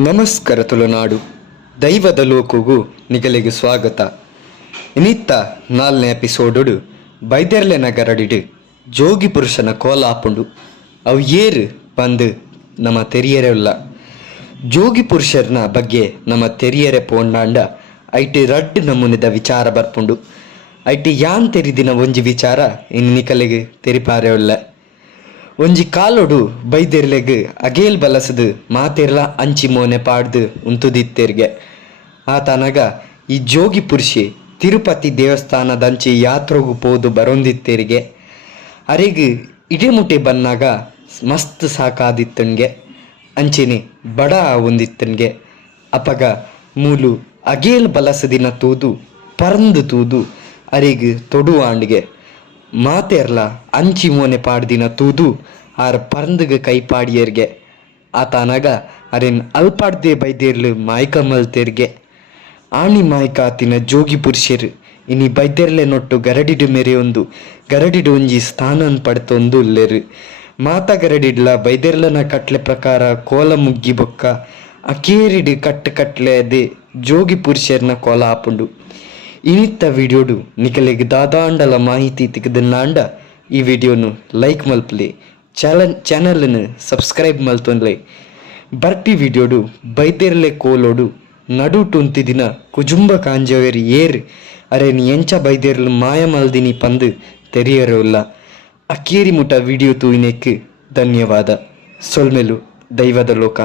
ನಮಸ್ಕಾರ ತುಳುನಾಡು ದೈವದ ಲೋಕಗೂ ನಿಗಲಿಗೆ ಸ್ವಾಗತ. ಇನ್ನಿತ್ತ 4ನೇ ಎಪಿಸೋಡು ಬೈದೆರ್ಲೆ ನಗರಡಿಡು ಜೋಗಿ ಪುರುಷನ ಕೋಲ ಆಪುಂಡು ಅವು ಏರು ಬಂದು ನಮ್ಮ ತೆರಿಯರೆಲ್ಲ ಜೋಗಿ ಪುರುಷರ್ನ ಬಗ್ಗೆ ನಮ್ಮ ತೆರಿಯರೆ ಪೋಂಡಾಂಡ ಐಟಿ ರಡ್ಡು ನಮೂನೆದ ವಿಚಾರ ಬರ್ಪುಂಡು. ಐಟಿ ಯಾನ್ ತೆರಿದಿನ ಒಂಜಿ ವಿಚಾರ ಇನ್ನು ನಿಕಲಿಗೆ ತೆರಿಪಾರೆಲ್ಲ. ಒಂಜಿ ಕಾಲೊಡು ಬೈದೆರ್ಲೆಗ್ ಅಗೇಲ್ ಬಲಸದು ಮಾತೆರ್ಲ ಅಂಚಿ ಮೋನೆ ಪಾಡ್ದು ಉಂತುದಿತ್ತೆರ್ಗೆ ಆತನಗ ಈ ಜೋಗಿ ಪುರುಷಿ ತಿರುಪತಿ ದೇವಸ್ಥಾನದಂಚಿ ಯಾತ್ರೆಗೂ ಪೋದು ಬರೊಂದಿತ್ತೆರಿಗೆ ಅರೆಗ್ ಇಡೆಮುಟೆ ಬನ್ನಾಗ ಮಸ್ತ್ ಸಾಕಾದಿತ್ತನ್ಗೆ ಅಂಚೆನೆ ಬಡ ಒಂದಿತ್ತನ್ಗೆ ಅಪಗ ಮೂಲು ಅಗೇಲ್ ಬಲಸದಿನ ತೂದು ಪರಂದು ತೂದು ಅರೆಗ್ ತೊಡುವಾಂಡ್ಗೆ ಮಾತೆರ್ಲ ಅಂಚಿ ಮೋನೆ ಪಾಡ್ದಿನ ತೂದು ಆರ್ ಪರಂದ್ಗೆ ಕೈ ಪಾಡಿಯರ್ಗೆ ಆತನಗ ಅರೆನ್ ಅಲ್ಪಾಡ್ದೆ ಬೈದೇರ್ಲು ಮಾಯ್ಕ ಮಲ್ತೆರ್ಗೆ ಆಣಿ ಮಾಯ್ಕ ಆತಿನ ಜೋಗಿ ಪುರುಷರು ಇನಿ ಬೈದೆರ್ಲೆ ನೊಟ್ಟು ಗರಡಿಡು ಮೆರೆಯೊಂದು ಗರಡಿಡು ಒಂಜಿ ಸ್ಥಾನನ್ ಪಡ್ತೊಂದು ಉಲ್ಲೆರು ಮಾತ ಗರಡಿಡ್ಲ ಬೈದೆರ್ಲನ ಕಟ್ಲೆ ಪ್ರಕಾರ ಕೋಲ ಮುಗ್ಗಿ ಬೊಕ್ಕ ಅಕೇರಿಡು ಕಟ್ಲೆ ಅದೇ ಜೋಗಿ ಪುರುಷರ್ನ ಕೋಲ ಆಪುಂಡು. ಇನ್ನಿತ್ತ ವಿಡಿಯೋಡು ನಿಕಲೆಗ್ ದಾದಾಂಡಲ ಮಾಹಿತಿ ತೆಗೆದನ್ನಾಂಡ ಈ ವಿಡಿಯೋನು ಲೈಕ್ ಮಲ್ಪಲೆ ಚಾನಲ್ನ ಸಬ್ಸ್ಕ್ರೈಬ್ ಮಲ್ತೊಂದ್ಲೆ ಬರ್ಟಿ ವಿಡಿಯೋಡು ಬೈದೆರ್ಲೆ ಕೋಲೋಡು ನಡುಟು ಉಂತಿದಿನ ಕುಜುಂಬ ಕಾಂಜವೇರಿ ಏರ್ ಅರೆನ್ ಎಂಚ ಬೈದೆರ್ಲು ಮಾಯ ಮಲ್ದಿನಿ ಪಂದು ತೆರಿಯರೋಲ್ಲ ಅಕೇರಿ ಮುಟ ವಿಡಿಯೋ ತೂಯಿನೆಕ್ ಧನ್ಯವಾದ. ಸೊಲ್ಮೆಲು ದೈವದ ಲೋಕ.